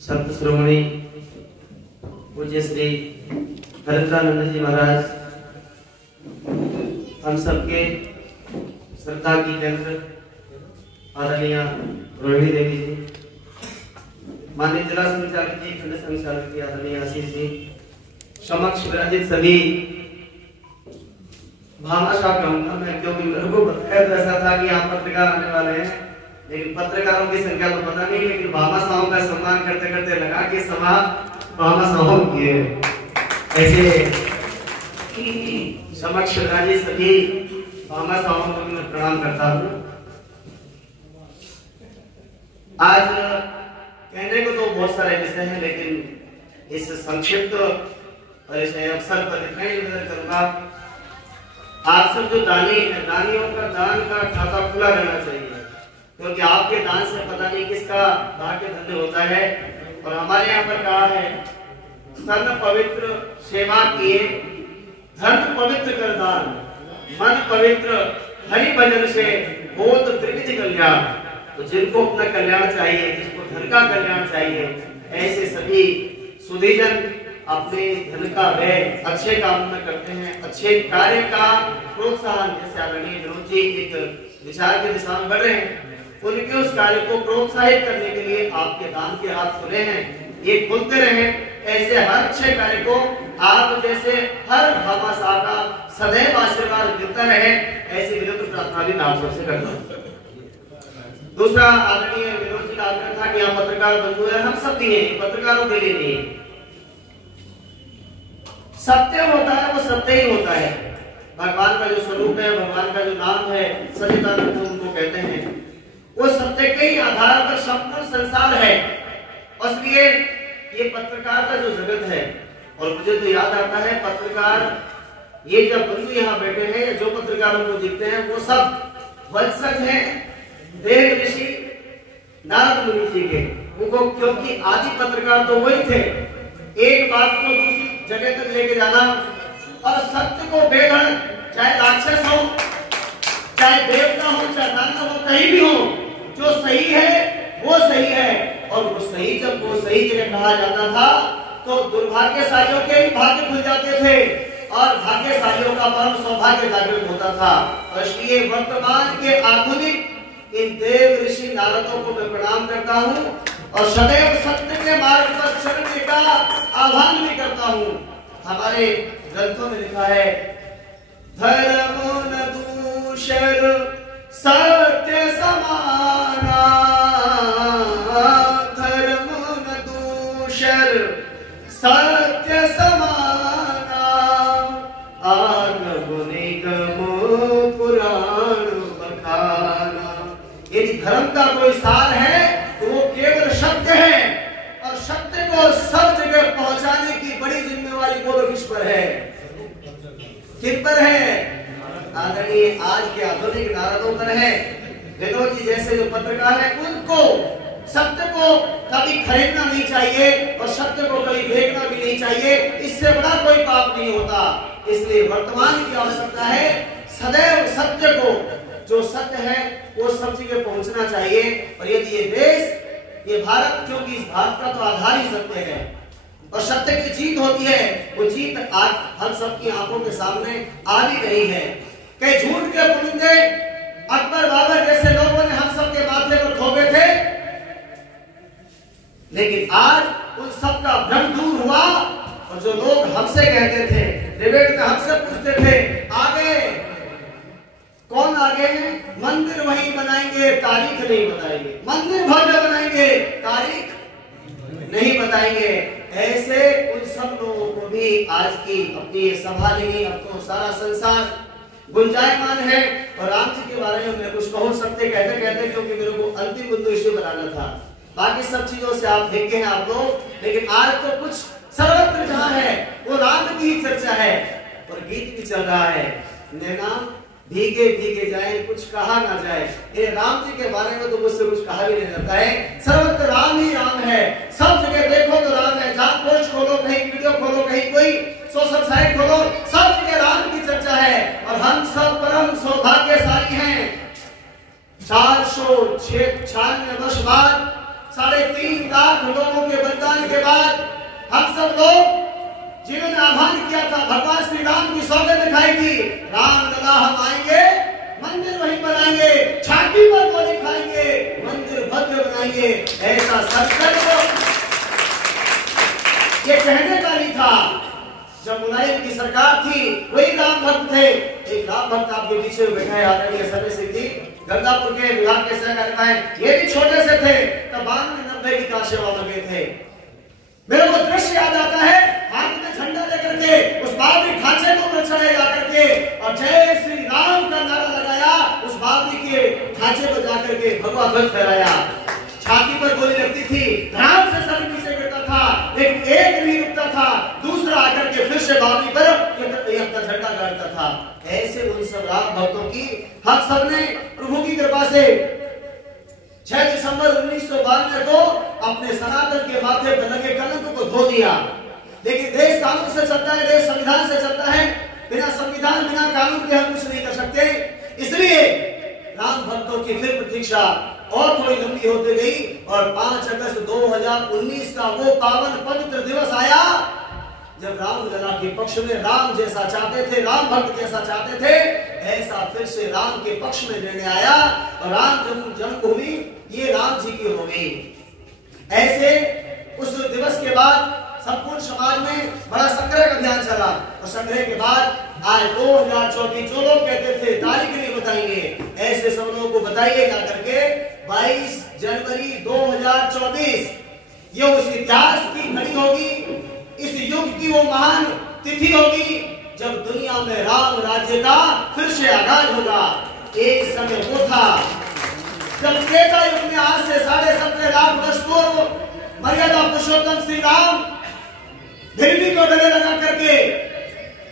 संत श्रोमणी पूज्य श्री हरिद्रानंद जी महाराज, हम सबके श्रद्धा की केंद्र आदरणीय रोहिणी देवी जी, माननीय जिला संचालक जी, खंड संचालक जी आदरणीय आशीष जी, समक्ष विराजित सभी भामाशाह कहूंगा मैं, क्योंकि मेरे को बताया तो ऐसा था कि यहाँ पत्रकार आने वाले हैं, लेकिन पत्रकारों की संख्या तो पता नहीं, लेकिन भामाशाहों का सम्मान करते करते लगा कि सभा भामाशाहों की है। ऐसे समक्ष विराजित सभी भामाशाहों को मैं प्रणाम करता हूँ। आज कहने को तो बहुत सारे विषय हैं, लेकिन इस संक्षिप्त और इस अवसर पर इतना ही नजर करूंगा। आप सब जो दानी है, दानियों का दान का खाता खुला रहना चाहिए, क्योंकि आपके दान से पता नहीं किसका भाग्य धन्य होता है। और हमारे यहाँ पर कहा है, तन पवित्र सेवा किए, धन पवित्र कर दान, मन पवित्र हरि भजन से होत त्रिविध कल्याण। तो जिनको अपना कल्याण चाहिए, जिसको धन का कल्याण चाहिए, ऐसे सभी सुधीजन अपने धन का व्यय अच्छे काम में करते हैं, अच्छे कार्य का प्रोत्साहन, जैसे आदरणीय विनोद जी एक विचार के दिशा में बढ़ रहे हैं, उनके उस कार्य को प्रोत्साहित करने के लिए आपके दान के हाथ खुले हैं, ये खुलते रहे। ऐसे हर अच्छे कार्य को आप जैसे हर भामाशाह का सदैव आशीर्वाद मिलता रहे, ऐसी विनम्र प्रार्थना भी मैं आप सबसे करता हूँ। दूसरा, आदरणीय विनोद जी का आग्रह था कि यहाँ पत्रकार बंधु है, हम सब भी हैं, पत्रकारों के लिए नहीं है। सत्य होता है वो सत्य ही होता है। भगवान का जो स्वरूप है, भगवान का जो नाम है, सच्चिदानंद उनको कहते हैं, वो सत्य के ही आधार पर संपूर्ण संसार है। इसलिए ये पत्रकार का जो जगत है, और मुझे तो याद आता है पत्रकार, ये जब बंधु यहाँ बैठे हैं, जो पत्रकारों को दिखते हैं, वो सब वत्सक हैं देव ऋषि नारद मुनि जी के। उनको, क्योंकि आदि पत्रकार तो वही थे, एक बात को दूसरी जगह तक लेके जाना, और सत्य को बेधड़, चाहे राक्षस हो, चाहे देवता हो, चाहे दानव हो, कहीं भी हो, जो सही है वो सही है। और वो सही, जब वो सही जगह कहा जाता था, तो दुर्भाग्यशालियों के ही भाग्य खुल जाते थे, और भाग्यशालियों का परम सौभाग्य जागृत होता था। और इसलिए वर्तमान के आधुनिक इन देव ऋषि नारदों को मैं प्रणाम करता हूँ, और सदैव सत्य के मार्ग पर चलने का आह्वान भी करता हूँ। हमारे ग्रंथों में लिखा है, धर्म न दूषर सत्य समाना, धर्म न दूषर सत्य समाना, आगम निगम पुराण बखाना। यदि धर्म का कोई सार है तो वो केवल सत्य है, और सत्य को सब जगह पहुंचाने की बड़ी जिम्मेवारी बोलो किस पर है? किन पर है? आदरणीय आज के आधुनिक नारदों पर है। विनोद जी जैसे जो पत्रकार है, उनको सत्य को कभी खरीदना नहीं चाहिए, और सत्य को कभी देखना भी नहीं चाहिए। इससे बड़ा कोई पाप नहीं होता। इसलिए वर्तमान की आवश्यकता है, सदैव सत्य को, जो सत्य है वो सब जगह पहुंचना चाहिए। और यदि ये देश, ये भारत, क्योंकि इस भारत का तो आधार ही सत्य है, और सत्य की जीत होती है, वो जीत आज हम सबकी आंखों के सामने आ भी रही है। कई झूठ के पुलिंदे अकबर बाबर जैसे लोगों ने हम सबके माथे पर थोपे थे, लेकिन आज उन सब का भ्रम दूर हुआ। और जो लोग हमसे कहते थे, डिबेट में हमसे पूछते थे, आगे कौन आगे है? मंदिर वही बनाएंगे, तारीख नहीं बताएंगे। मंदिर भव्य बनाएंगे, तारीख नहीं बताएंगे। ऐसे उन सब लोगों को भी आज की अपनी सभा नहीं, अब तो सारा संसार गुंजायमान है। और राम जी के बारे में मैं कुछ कह सकते कहते कहते, क्योंकि मेरे को अंतिम बिंदु इश्यू बनाना था। बाकी सब चीजों से आप देख के हैं आप लोग, लेकिन आज तो कुछ सर्वत्र जहां है वो राम की ही चर्चा है, और गीत भी चल रहा है, नैना भीगे भीगे जाए कुछ कहा ना जाए। ये राम जी के बारे में तो मुझसे कुछ कहा भी नहीं जाता है। सर्वत्र राम ही राम है, सब जगह देखो तो राम है। जहां पोस्ट खोलो, कहीं वीडियो खोलो, कहीं कोई सोशल साइट खोलो, सब जगह राम की चर्चा है। और हम सब परम सौभाग्यशाली हैं। 496 वर्ष बाद 3.5 लाख लोगों के जाने के बाद हम सब लोग जिन्होंने आह्वान किया था, भगवान श्री राम की सौगंध खाई थी, राम लला हम आएंगे, मंदिर वहीं बनाएंगे, छाती पर गोली खाएंगे, मंदिर भव्य बनाएंगे, ऐसा संकल्प ये कहने का नहीं था। जब मुलायम की सरकार थी, वही राम भक्त थे। एक राम भक्त आपके पीछे बैठा है, आदरणीय समय से थी, गंगापुर के विभाग के सहकर्ता हैं, ये भी छोटे से थे, तब 92-90 की सेवा में गए थे। मेरे को दृश्य याद आता है, हाथ में झंडा लेकर के उस बाबरी ढांचे को ऊपर चढ़े जाकर के और जय श्री राम का नारा लगाया, उस बाबरी के ढांचे पर जाकर के भगवा ध्वज फहराया। छाती पर गोली लगती थी, राम से सर पीछे गिरता था, लेकिन एक नहीं रुकता था, दूसरा आकर के फिर से बाबरी पर अपना झंडा गाड़ता था। ऐसे उन सब राम भक्तों की हम सबने प्रभु की कृपा से 6 दिसंबर 1992 को अपने सनातन के माथे पर लगे कलंक को धो दिया। लेकिन देश कानून से चलता है, देश संविधान से चलता है, बिना संविधान बिना कानून के हम कुछ नहीं कर सकते। इसलिए राम भक्तों की फिर प्रतीक्षा और थोड़ी लंबी होती गई और 5 अगस्त 2019 का वो पावन पवित्र दिवस आया जब राम लला के पक्ष में राम जैसा चाहते थे, राम भक्त जैसा चाहते थे, ऐसा फिर से राम के पक्ष में निर्णय आया और राम जन्मभूमि ये राम जी की हो गई। ऐसे उस दिवस के बाद संपूर्ण समाज में बड़ा संग्रह अभियान चला और संग्रह के बाद आज 2024 जो लोग कहते थे तारीख नहीं बताएंगे, ऐसे सब लोगों को बताइए जा करके 22 जनवरी 2024 ये उस इतिहास की घड़ी होगी, इस युग की वो महान तिथि होगी जब दुनिया में राम राज्य का फिर से आगाज होगा। एक समय वो था जब त्रेता युग में आज से 17.5 लाख वर्ष पूर्व मर्यादा पुरुषोत्तम श्री राम धरती को गले लगा करके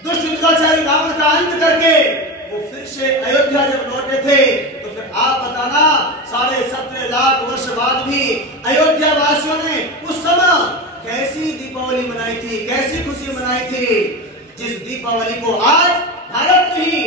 दुष्ट दुराचारी रावण का अंत करके वो फिर से अयोध्या जब लौटे थे, तो फिर आप बताना 17.5 लाख वर्ष बाद भी अयोध्या वासियों ने उस समय कैसी दीपावली मनाई थी, कैसी खुशी मनाई थी, जिस दीपावली को आज भारत नहीं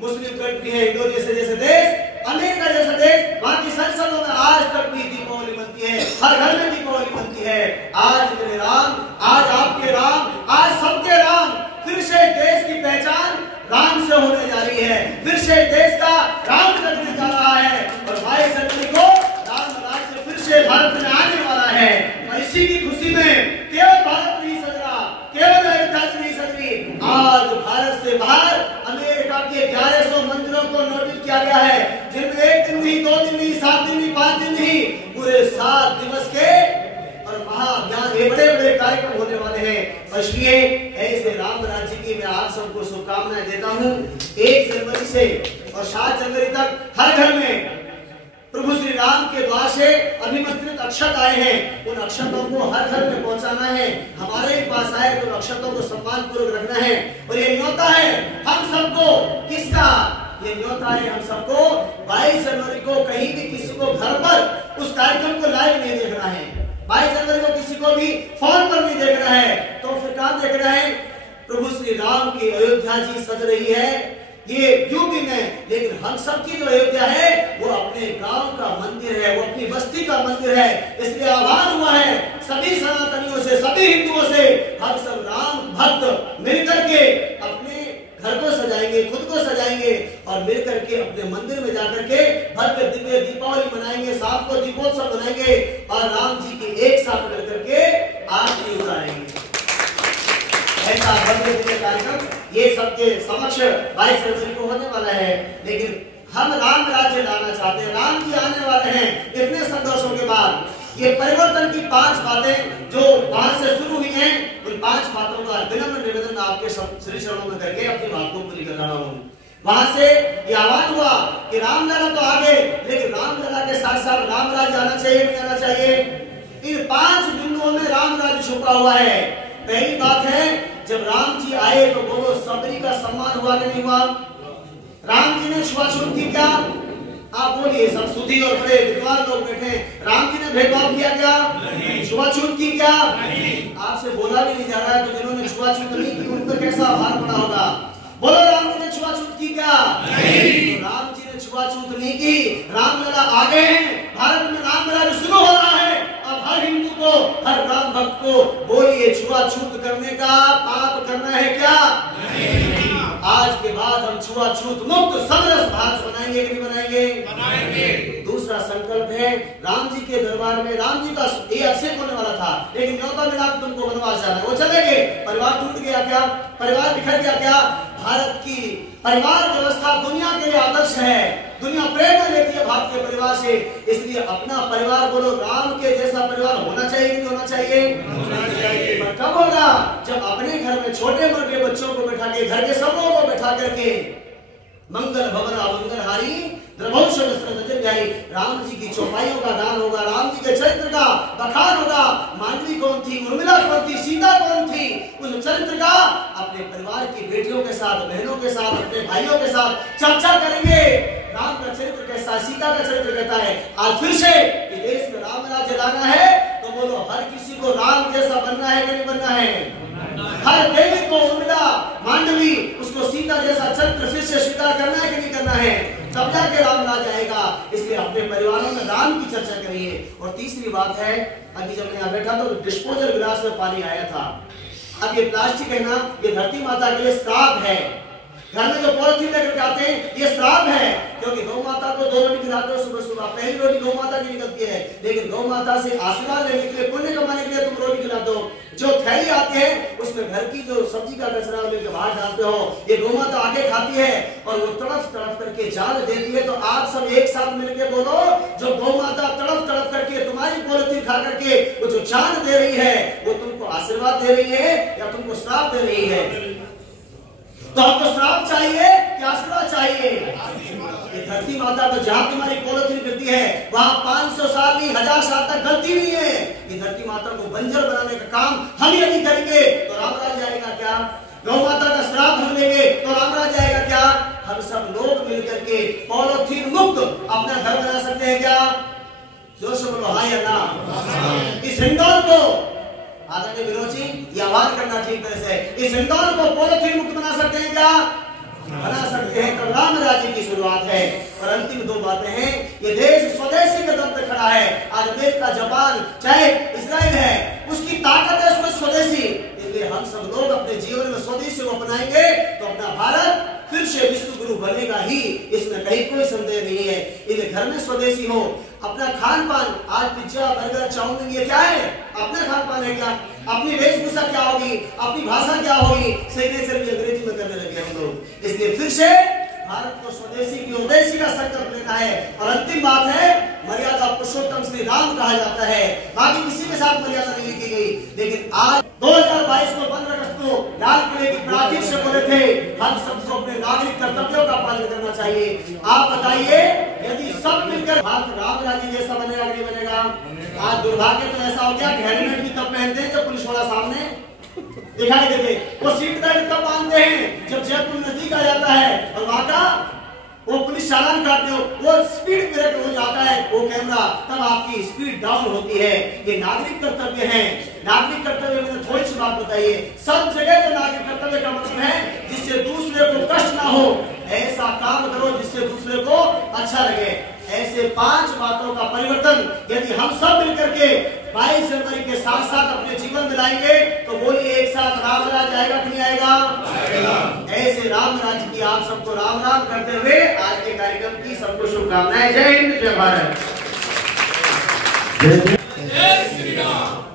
मुस्लिम कंट्री है, इंडोनेशिया जैसे देश, अमेरिका जैसा देश, वहां की संसदों में आज तक भी दीपावली बनती है, हर घर में दीपावली बनती है। आज मेरे राम, आज आपके राम, आज सबके राम, फिर से देश की पहचान राम से होने जा रही है, फिर से देश का राम लगने जा रहा है और 22 जनवरी को राम राज्य फिर से भारत में आने वाला है। और इसी की खुशी में केवल भारत नहीं सज रहा, केवल अयोध्या नहीं सज रही, आज भारत से बाहर अमेरिका के 1100 मंदिरों को नोटिस किया गया है, जिनमें 1 दिन नहीं, 2 दिन नहीं, 7 दिन नहीं, 5 दिन नहीं, पूरे 7 दिवस के और महाअभियान ये बड़े-बड़े कार्यक्रम होने वाले हैं। इसलिए ऐसे राम राज्य की मैं आप सबको शुभकामनाएं देता हूं। 1 जनवरी से और 7 जनवरी तक हर घर में प्रभु श्री राम के द्वार से अभिमंत्रित अक्षत आए हैं, उन अक्षतों को हर घर में पहुंचाना है। हमारे ही पास आए तो अक्षतों को सम्मान पूर्वक रखना है। और ये न्योता है हम सबको, किसका ये न्योता है हम सबको 22 जनवरी को कहीं भी किसी को घर पर उस कार्यक्रम को लाइव नहीं देखना है, 22 जनवरी को किसी को भी फोन पर नहीं देखना है, तो फिर कहां देखना है? प्रभु श्री राम की अयोध्या जी सज रही है ये यूपी में, लेकिन हम सबकी जो अयोध्या है वो अपने गांव का मंदिर है, वो अपनी बस्ती का मंदिर है। इसलिए आह्वान हुआ है सभी सनातनियों से, सभी हिंदुओं से, हम सब राम भक्त मिलकर के अपने घर को सजाएंगे, खुद को सजाएंगे और मिलकर के अपने मंदिर में जाकर के भव्य दिव्य दीपावली मनाएंगे, शाम को दीपोत्सव मनाएंगे और राम जी की एक साथ मिलकर के आरती उतारेंगे। ऐसा भव्य दिव्य कार्यक्रम ये सबके समक्ष 22 जनवरी को होने वाला है। लेकिन हम राम राज्य लाना चाहते हैं, राम जी आने वाले हैं। इतने संघर्षों के बाद ये परिवर्तन की 5 बातें जो वहां से शुरू हुई हैं, उन 5 बातों का विनम्र निवेदन आपके श्री चरणों में करके अपनी बात को पूरी कर रहा हूं। वहां से ये आह्वान हुआ कि रामलला तो आगे, लेकिन रामलला के साथ साथ राम राज्य आना चाहिए, नहीं आना चाहिए। इन 5 बिंदुओं में राम राज्य छुपा हुआ है। पहली बात है, जब राम जी आए तो बोलो सबरी का सम्मान हुआ कि नहीं हुआ? राम जी ने छुआछूत की क्या? आप बोलिए, सब सुधी और बड़े विद्वान लोग बैठे, राम जी ने भेदभाव किया क्या? छुआछूत की क्या? आपसे बोला भी नहीं जा रहा है, तो जिन्होंने छुआछूत नहीं की उन पर कैसा भार पड़ा होगा? बोलो, राम जी ने छुआछूत की क्या? तो राम जी ने छुआछूत नहीं की, रामलला आ गए हैं, भारत में राम राज्य शुरू हो रहा है। अब हर हर हिंदू को, हर राम भक्त को बोलिए, छुआछूत करने का पाप करना है क्या? आज के बाद हम छुआछूत मुक्त समरस भारत बनाएंगे कि नहीं बनाएंगे? बनाएंगे। दूसरा संकल्प है, राम जी के दरबार में राम जी का ये अभिषेक होने वाला था, लेकिन न्योता मिला कि तुमको वनवास जाना है, वो चले गए। परिवार टूट गया क्या? परिवार बिखर गया क्या? भारत की परिवार व्यवस्था दुनिया के लिए आदर्श है, दुनिया प्रेरणा लेती है भारत के परिवार से, इसलिए अपना परिवार बोलो राम के जैसा परिवार होना चाहिए कि नहीं होना चाहिए? होना चाहिए। पर कब होगा? जब अपने घर में छोटे मोटे बच्चों को बैठा के, घर के सबों को बैठा करके मंगल भवन अमंगलहारी द्रवंश नजर जाए, राम जी की चौपाइयों का गान होगा, राम जी के चरित्र का बखान होगा। मांडवी कौन थी, उर्मिला कौन थी, सीता कौन थी, उस चरित्र का अपने परिवार की बेटियों के साथ, बहनों के साथ, अपने भाइयों के साथ चर्चा करेंगे। राम का चरित्र कैसा है, सीता का चरित्र कहता है। आज फिर से कि देश में राम राज्य लाना है तो बोलो हर किसी को राम जैसा बनना है कि नहीं बनना है? हर देवी को उर्मिला मांडवी उसको सीता जैसा चरित्र फिर से स्वीकार करना है कि नहीं करना है? तब जाके राम राज आएगा। इसलिए अपने परिवारों में राम की चर्चा करिए। और तीसरी बात है, अभी जब मैं यहाँ बैठा तो डिस्पोजल गिलास में पानी आया था। अब ये प्लास्टिक है ना, ये धरती माता के लिए श्राप है। घर में जो पॉलिथीन लेकर के आते हैं ये श्राप है, क्योंकि गौ माता को 2 रोटी खिलाते हो सुबह सुबह, पहली रोटी गौ माता की निकलती है, लेकिन गौ माता से आशीर्वाद लेने के लिए, पुण्य कमाने के लिए तुम रोटी खिलाते हो। जो थैली आती है उसमें घर की जो सब्जी का कचरा लेकर बाहर डालते हो, ये गौ माता आके खाती है और वो तड़प तड़प करके जान देती है। तो आप सब एक साथ मिलकर बोलो, जो गौ माता तड़प तड़प करके तुम्हारी पॉलिथीन खा करके वो जो जान दे रही है, वो तुमको आशीर्वाद दे रही है या तुमको श्राप दे रही है? तो आपको श्राप चाहिए क्या आशीर्वाद चाहिए? ये धरती माता को जहां तुम्हारी पॉलिथीन गिरती है वहां 500 साल नहीं 1000 साल तक गलती नहीं है। ये धरती माता को बंजर बनाने का काम हम यदि करेंगे तो राम राज आएगा क्या? गौ माता का श्राप हम लेंगे तो राम राज आएगा क्या? हम सब लोग मिलकर के पॉलिथीन मुक्त अपना घर बना सकते हैं क्या? जोर से बोलो हाँ या ना। इस हिंदौल को आदरणीय विनोद जी ये आह्वान करना ठीक तरह से, इस हिंदौल को पॉलिथीन मुक्त बना सकते हैं क्या? बना सकते हैं। तब राम राज्य की शुरुआत है। और अंतिम 2 बातें हैं, ये देश स्वदेशी के दम पे खड़ा है। आज अमेरिका, जापान, चाहे इजराइल है, उसकी ताकत है उसमें स्वदेशी। इसलिए हम सब लोग अपने जीवन में स्वदेशी को अपनाएंगे तो अपना भारत फिर से विश्व गुरु बनेगा ही, इसमें कहीं कोई संदेह नहीं है। इसलिए घर में स्वदेशी हो, अपना खान पान, आज पिज्जा बर्गर चाउमीन ये क्या है? अपना खान पान है क्या? अपनी वेशभूषा क्या होगी, अपनी भाषा क्या होगी, सिग्नेचर भी अंग्रेजी में करने लगे हम लोग। इसलिए फिर से भारत को स्वदेशी की उदेशी का संकल्प लेना है। और अंतिम बात है, मर्यादा पुरुषोत्तम श्री राम कहा जाता है, बाकी किसी के साथ मर्यादा नहीं लिखी गई। लेकिन आज 2022 को 15 अगस्त को लाल किले की प्राचीर से बोले थे हम सबको अपने नागरिक कर्तव्यों का पालन करना चाहिए। आप बताइए, यदि सब मिलकर भारत राम राज्य जैसा बनेगा नहीं बनेगा? आज दुर्भाग्य तो ऐसा हो गया कि हेलमेट भी तब पहनते हैं जब पुलिस वाला सामने दिखाई देते, वो सीट बेल्ट तब बांधते हैं जब जयपुर नजदीक आ जाता है और वहां का वो पुलिस चालान काटते हो, वो स्पीड ब्रेक हो जाता है वो कैमरा, तब आपकी स्पीड डाउन होती है। ये नागरिक कर्तव्य है। नागरिक कर्तव्य में थोड़ी सी बात बताइए, सब जगह जो नागरिक कर्तव्य का मतलब है जिससे दूसरे को कष्ट ना हो, ऐसा काम करो जिससे दूसरे को अच्छा लगे। ऐसे 5 बातों का परिवर्तन यदि हम सब मिलकर के 22 जनवरी के साथ साथ अपने जीवन में लाएंगे तो बोलिए एक साथ राम राज आएगा कि नहीं आएगा? ऐसे राम राज्य की आप सबको राम राम करते हुए आज के कार्यक्रम की सबको शुभकामनाएं। जय हिंद, जय भारत, जय श्री राम।